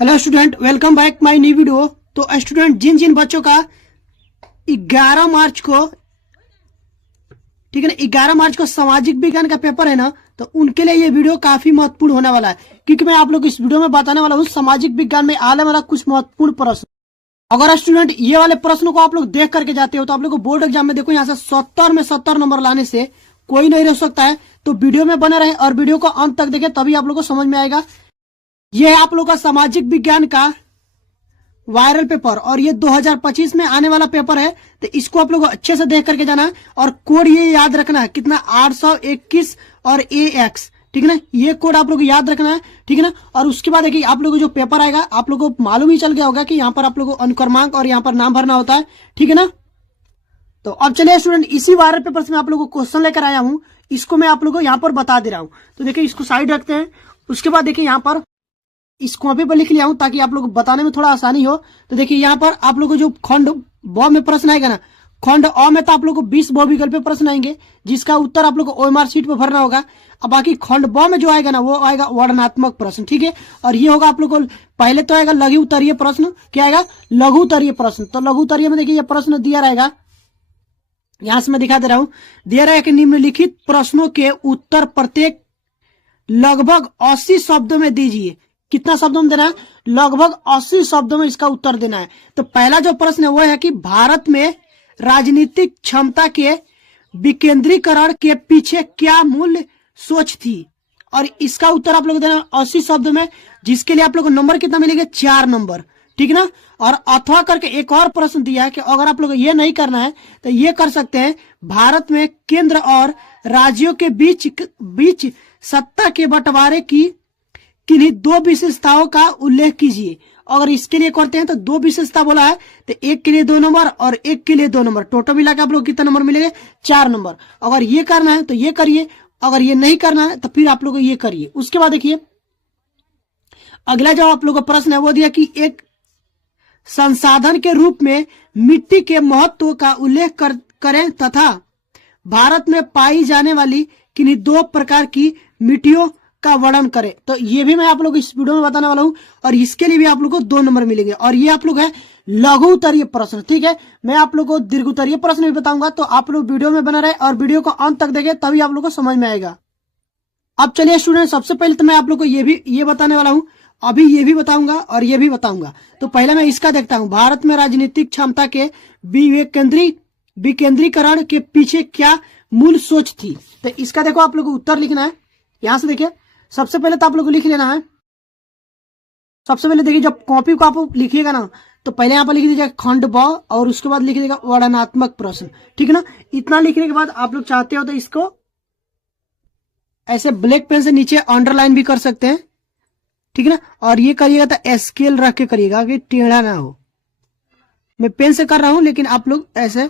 Hello student, welcome back my new video. तो student, जिन जिन बच्चों का 11 मार्च को, ठीक है ना, 11 मार्च को सामाजिक विज्ञान का पेपर है ना, तो उनके लिए ये वीडियो काफी महत्वपूर्ण होने वाला है, क्योंकि मैं आप लोग इस वीडियो में बताने वाला हूँ सामाजिक विज्ञान में आने वाला कुछ महत्वपूर्ण प्रश्न। अगर स्टूडेंट ये वाले प्रश्नों को आप लोग देख करके जाते हो तो आप लोग को बोर्ड एग्जाम में देखो यहाँ से 70 में 70 नंबर लाने से कोई नहीं रोक सकता है। तो वीडियो में बने रहे और वीडियो को अंत तक देखें, तभी आप लोग को समझ में आएगा। ये है आप लोग का सामाजिक विज्ञान का वायरल पेपर और ये 2025 में आने वाला पेपर है, तो इसको आप लोग को अच्छे से देख करके जाना है। और कोड ये याद रखना है, कितना 821 और AX, ठीक है ना, ये कोड आप लोग को याद रखना है, ठीक है ना। और उसके बाद देखिए आप लोग को जो पेपर आएगा, आप लोग को मालूम ही चल गया होगा कि यहाँ पर आप लोग को अनुक्रमांक और यहाँ पर नाम भरना होता है, ठीक है ना। तो अब चलिए स्टूडेंट, इसी वायरल पेपर से मैं आप लोग को क्वेश्चन लेकर आया हूँ, इसको मैं आप लोग को यहाँ पर बता दे रहा हूँ। तो देखिए इसको साइड रखते हैं। उसके बाद देखिए यहाँ पर इस कॉपी पर लिख लिया हूं ताकि आप लोग को बताने में थोड़ा आसानी हो। तो देखिए यहाँ पर आप लोग को जो खंड ब में प्रश्न आएगा ना, खंड अ में तो आप लोग को 20 बहुविकल्प पे प्रश्न आएंगे, जिसका उत्तर आप लोग को ओएमआर शीट पे भरना होगा। अब बाकी खंड ब में जो आएगा ना, वो आएगा वर्णनात्मक प्रश्न, ठीक है। और ये होगा आप लोग को, पहले तो आएगा लघु उत्तरीय प्रश्न। क्या आएगा? लघु उत्तरीय प्रश्न। तो लघु उत्तरीय में देखिए ये प्रश्न दिया रहेगा, यहां से मैं दिखा दे रहा हूं। दिया रहेगा कि निम्नलिखित प्रश्नों के उत्तर प्रत्येक लगभग 80 शब्दों में दीजिए। कितना शब्दों में देना है? लगभग 80 शब्दों में इसका उत्तर देना है। तो पहला जो प्रश्न है वो है कि भारत में राजनीतिक क्षमता के विकेंद्रीकरण के पीछे क्या मूल्य सोच थी। और इसका उत्तर आप लोग देना 80 शब्दों में, जिसके लिए आप लोग को नंबर कितना मिलेगा? 4 नंबर, ठीक ना। और अथवा करके एक और प्रश्न दिया है कि अगर आप लोग ये नहीं करना है तो ये कर सकते हैं, भारत में केंद्र और राज्यों के बीच सत्ता के बंटवारे की किन्हीं 2 विशेषताओं का उल्लेख कीजिए। अगर इसके लिए करते हैं तो 2 विशेषता बोला है, तो एक के लिए 2 नंबर और एक के लिए 2 नंबर, टोटल मिला के आप लोग कितना नंबर मिलेगा? 4 नंबर। अगर ये करना है तो ये करिए, अगर ये नहीं करना है तो फिर आप लोग ये करिए। उसके बाद देखिए अगला जो आप लोग का प्रश्न है वो दिया कि एक संसाधन के रूप में मिट्टी के महत्व का उल्लेख करें तथा भारत में पाई जाने वाली किन्हीं 2 प्रकार की मिट्टियों का वर्णन करें। तो ये भी मैं आप लोग इस वीडियो में बताने वाला हूं, और इसके लिए भी आप लोग को 2 नंबर मिलेंगे। और ये आप लोग है लघु उत्तरीय प्रश्न, ठीक है। मैं आप लोग को दीर्घ उत्तरीय प्रश्न भी बताऊंगा, तो आप लोग वीडियो में बना रहे और वीडियो को अंत तक देखें, तभी आप लोग को समझ में आएगा। अब चलिए स्टूडेंट, सबसे पहले तो मैं आप लोग को ये बताने वाला हूं, अभी ये भी बताऊंगा और ये भी बताऊंगा। तो पहले मैं इसका देखता हूं, भारत में राजनीतिक क्षमता के विकेंद्रीकरण के पीछे क्या मूल सोच थी। तो इसका देखो आप लोग को उत्तर लिखना है। यहां से देखिए, सबसे पहले तो आप लोग को लिख लेना है। सबसे पहले देखिए, जब कॉपी को आप लिखिएगा ना, तो पहले यहाँ पर लिख दीजिएगा खंड ब, और उसके बाद लिख दीजिएगा वर्णनात्मक प्रश्न, ठीक है ना। इतना लिखने के बाद आप लोग चाहते हो तो इसको ऐसे ब्लैक पेन से नीचे अंडरलाइन भी कर सकते हैं, ठीक है ना। और ये करिएगा तो स्केल रख के करिएगा कि टेढ़ा ना हो। मैं पेन से कर रहा हूं, लेकिन आप लोग ऐसे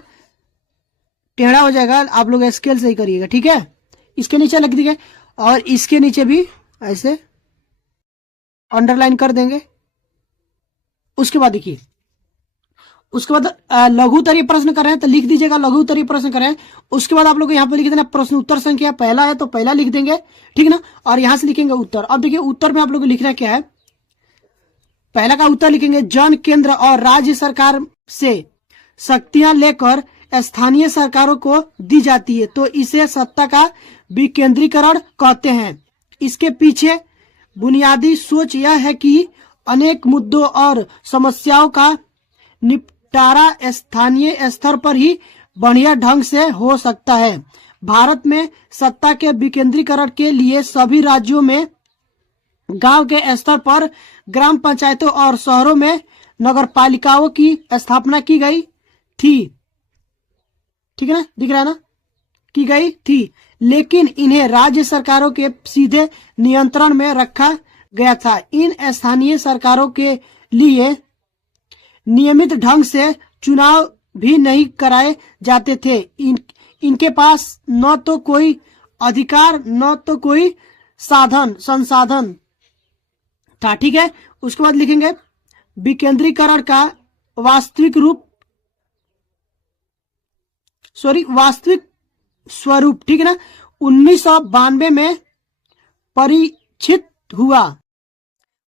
टेढ़ा हो जाएगा, आप लोग स्केल से ही करिएगा, ठीक है। इसके नीचे लिख दीजिए और इसके नीचे भी ऐसे अंडरलाइन कर देंगे। उसके बाद देखिए, उसके बाद लघु उत्तरीय प्रश्न कर रहे हैं तो लिख दीजिएगा लघु उत्तरीय प्रश्न कर रहे हैं। उसके बाद आप लोग यहाँ पे लिख देना प्रश्न उत्तर संख्या पहला है तो पहला लिख देंगे, ठीक है ना। और यहां से लिखेंगे उत्तर। अब देखिए उत्तर में आप लोग को लिखना क्या है, पहला का उत्तर लिखेंगे, जन केंद्र और राज्य सरकार से शक्तियां लेकर स्थानीय सरकारों को दी जाती है, तो इसे सत्ता का विकेंद्रीकरण कहते हैं। इसके पीछे बुनियादी सोच यह है कि अनेक मुद्दों और समस्याओं का निपटारा स्थानीय स्तर पर ही बढ़िया ढंग से हो सकता है। भारत में सत्ता के विकेंद्रीकरण के लिए सभी राज्यों में गांव के स्तर पर ग्राम पंचायतों और शहरों में नगरपालिकाओं की स्थापना की गई थी, ठीक है ना, दिख रहा है ना, की गई थी, लेकिन इन्हें राज्य सरकारों के सीधे नियंत्रण में रखा गया था। इन स्थानीय सरकारों के लिए नियमित ढंग से चुनाव भी नहीं कराए जाते थे। इनके पास न तो कोई अधिकार न तो कोई संसाधन था, ठीक है। उसके बाद लिखेंगे विकेंद्रीकरण का वास्तविक स्वरूप, ठीक है ना, 1992 में परीक्षित हुआ।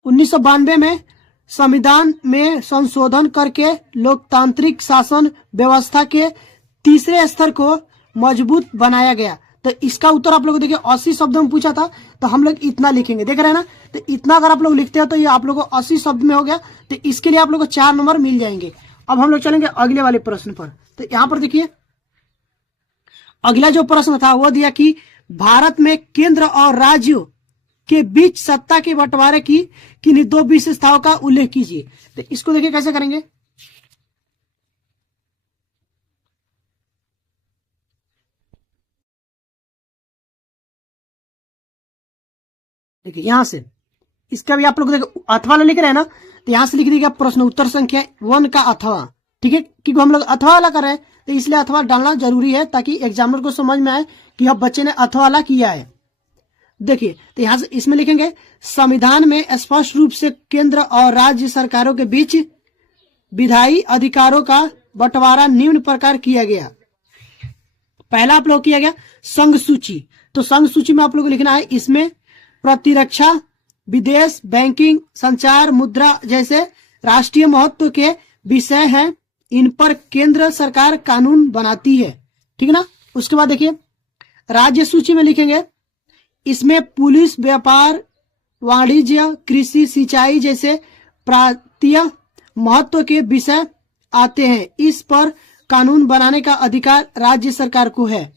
1992 में संविधान में संशोधन करके लोकतांत्रिक शासन व्यवस्था के तीसरे स्तर को मजबूत बनाया गया। तो इसका उत्तर आप लोग देखिए 80 शब्दों में पूछा था, तो हम लोग इतना लिखेंगे, देख रहे हैं ना। तो इतना अगर आप लोग लिखते हो तो ये आप लोग को 80 शब्द में हो गया। तो इसके लिए आप लोग को 4 नंबर मिल जाएंगे। अब हम लोग चलेंगे अगले वाले प्रश्न पर। तो यहाँ पर देखिए अगला जो प्रश्न था वो दिया कि भारत में केंद्र और राज्यों के बीच सत्ता के बंटवारे की किन्हीं 2 विशेषताओं का उल्लेख कीजिए। तो इसको देखिए कैसे करेंगे। देखिए यहां से इसका भी आप लोग देखो अथवा लिख रहे हैं ना, तो यहां से लिख दीजिएगा प्रश्न उत्तर संख्या 1 का अथवा। ठीक है, क्योंकि हम लोग अथवा वाला कर रहे हैं तो इसलिए अथवा डालना जरूरी है ताकि एग्जामिनर को समझ में आए कि अब बच्चे ने अथवा वाला किया है। देखिए तो यहां से इसमें लिखेंगे संविधान में स्पष्ट रूप से केंद्र और राज्य सरकारों के बीच विधायी अधिकारों का बंटवारा निम्न प्रकार किया गया। पहला आप लोग किया गया संघ सूची। तो संघ सूची में आप लोग लिखना है इसमें प्रतिरक्षा, विदेश, बैंकिंग, संचार, मुद्रा जैसे राष्ट्रीय महत्व के विषय हैं, इन पर केंद्र सरकार कानून बनाती है। ठीक है ना। उसके बाद देखिए राज्य सूची में लिखेंगे इसमें पुलिस, व्यापार, वाणिज्य, कृषि, सिंचाई जैसे प्रांतीय महत्व के विषय आते हैं, इस पर कानून बनाने का अधिकार राज्य सरकार को है।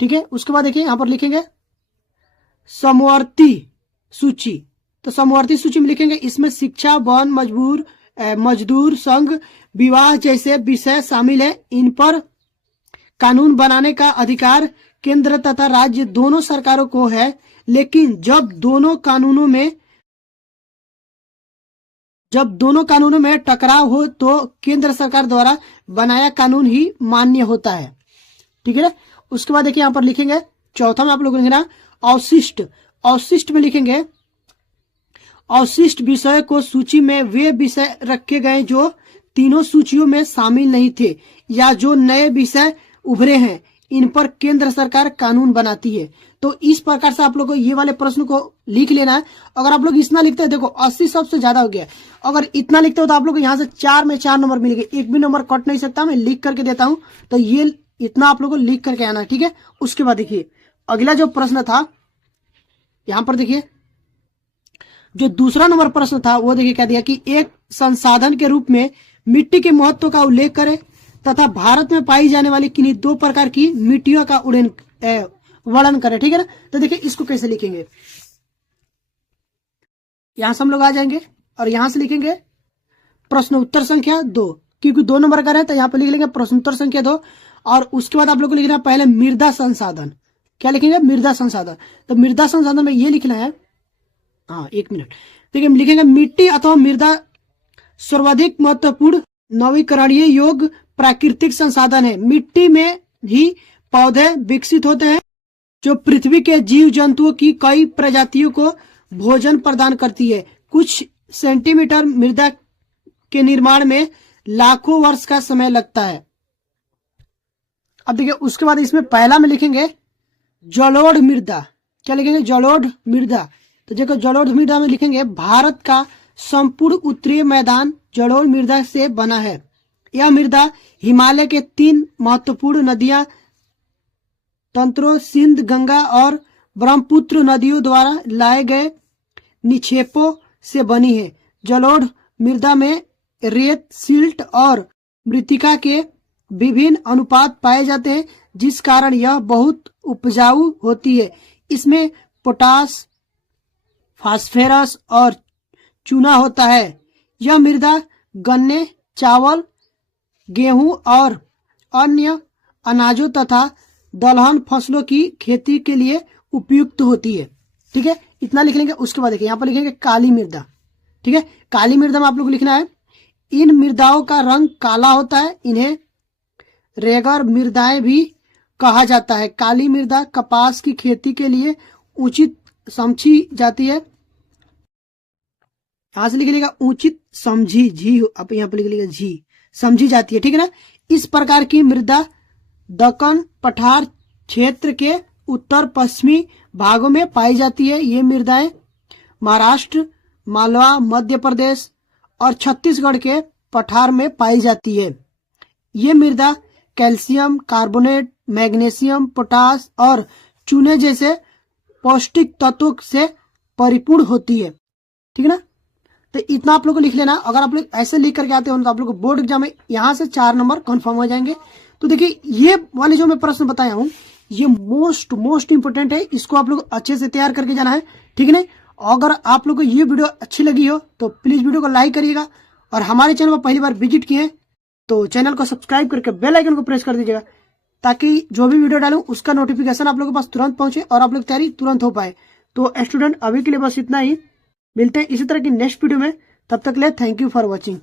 ठीक है। उसके बाद देखिए यहां पर लिखेंगे समवर्ती सूची। तो समवर्ती सूची में लिखेंगे इसमें शिक्षा, वन, मजदूर संघ, विवाह जैसे विषय शामिल है, इन पर कानून बनाने का अधिकार केंद्र तथा राज्य दोनों सरकारों को है, लेकिन जब दोनों कानूनों में टकराव हो तो केंद्र सरकार द्वारा बनाया कानून ही मान्य होता है। ठीक है। उसके बाद देखिए यहां पर लिखेंगे चौथा में आप लोग लिखना अवशिष्ट। अवशिष्ट में लिखेंगे अवशिष्ट विषय को सूची में वे विषय रखे गए जो तीनों सूचियों में शामिल नहीं थे या जो नए विषय उभरे हैं, इन पर केंद्र सरकार कानून बनाती है। तो इस प्रकार से आप लोग को ये वाले प्रश्न को लिख लेना है। अगर आप लोग इतना लिखते हैं, देखो 80 सबसे ज्यादा हो गया। अगर इतना लिखते हो तो आप लोग यहाँ से 4 में 4 नंबर मिलेंगे, एक भी नंबर कट नहीं सकता। मैं लिख करके देता हूं, तो ये इतना आप लोग को लिख करके आना। ठीक है। उसके बाद देखिए अगला जो प्रश्न था यहां पर देखिए जो दूसरा नंबर प्रश्न था वो देखिए क्या दिया कि एक संसाधन के रूप में मिट्टी के महत्व का उल्लेख करें तथा भारत में पाई जाने वाली किन्हीं 2 प्रकार की मिट्टियों का वर्णन करें। ठीक है ना। तो देखिए इसको कैसे लिखेंगे, यहां से हम लोग आ जाएंगे और यहां से लिखेंगे प्रश्न उत्तर संख्या 2, क्योंकि 2 नंबर का है तो यहां पर लिख लेंगे प्रश्न उत्तर संख्या 2। और उसके बाद आप लोग को लिखना है पहले मृदा संसाधन। क्या लिखेंगे? मृदा संसाधन। तो मृदा संसाधन में ये लिखना है, हाँ 1 मिनट, देखिए हम लिखेंगे मिट्टी अथवा मृदा सर्वाधिक महत्वपूर्ण नवीकरणीय योग्य प्राकृतिक संसाधन है। मिट्टी में ही पौधे विकसित होते हैं जो पृथ्वी के जीव जंतुओं की कई प्रजातियों को भोजन प्रदान करती है। कुछ सेंटीमीटर मृदा के निर्माण में लाखों वर्ष का समय लगता है। अब देखिए उसके बाद इसमें पहला में लिखेंगे जलोढ़ मृदा। क्या लिखेंगे? जलोढ़ मृदा। तो देखो जलोढ़ मृदा में लिखेंगे भारत का संपूर्ण उत्तरीय मैदान जलोढ़ मृदा से बना है। यह मृदा हिमालय के 3 महत्वपूर्ण नदियां तंत्रों सिंध, गंगा और ब्रह्मपुत्र नदियों द्वारा लाए गए निक्षेपों से बनी है। जलोढ़ मृदा में रेत, सिल्ट और मृत्तिका के विभिन्न अनुपात पाए जाते हैं, जिस कारण यह बहुत उपजाऊ होती है। इसमें पोटास, फास्फोरस और चूना होता है। यह मृदा गन्ने, चावल, गेहूं और अन्य अनाजों तथा दलहन फसलों की खेती के लिए उपयुक्त होती है। ठीक है, इतना लिख लेंगे। उसके बाद देखिए यहाँ पर लिखेंगे काली मृदा। ठीक है, काली मृदा में आप लोग को लिखना है इन मृदाओं का रंग काला होता है। इन्हें रेगर मृदाएं भी कहा जाता है। काली मृदा कपास की खेती के लिए उचित समझी जाती है। यहां से लिख लेगा उचित समझी, झी आप यहाँ पर लिख लेगा झी, समझी जाती है। ठीक है ना। इस प्रकार की मृदा दक्कन पठार क्षेत्र के उत्तर पश्चिमी भागों में पाई जाती है। ये मृदाएं महाराष्ट्र, मालवा, मध्य प्रदेश, और छत्तीसगढ़ के पठार में पाई जाती है। ये मृदा कैल्शियम कार्बोनेट, मैग्नीशियम, पोटास और चूने जैसे पौष्टिक तत्वों से परिपूर्ण होती है। ठीक है ना। तो इतना आप लोग को लिख लेना। अगर आप लोग ऐसे लिख करके आते हो तो आप लोग को बोर्ड एग्जाम में यहाँ से 4 नंबर कंफर्म हो जाएंगे। तो देखिए ये वाले जो मैं प्रश्न बताया हूँ ये मोस्ट इंपोर्टेंट है, इसको आप लोग अच्छे से तैयार करके जाना है। ठीक है ना। अगर आप लोग को ये वीडियो अच्छी लगी हो तो प्लीज वीडियो को लाइक करिएगा, और हमारे चैनल पर पहली बार विजिट किए तो चैनल को सब्सक्राइब करके बेल आइकन को प्रेस कर दीजिएगा, ताकि जो भी वीडियो डालूं उसका नोटिफिकेशन आप लोगों के पास तुरंत पहुंचे और आप लोग तैयारी तुरंत हो पाए। तो स्टूडेंट अभी के लिए बस इतना ही, मिलते हैं इसी तरह की नेक्स्ट वीडियो में। तब तक ले थैंक यू फॉर वॉचिंग।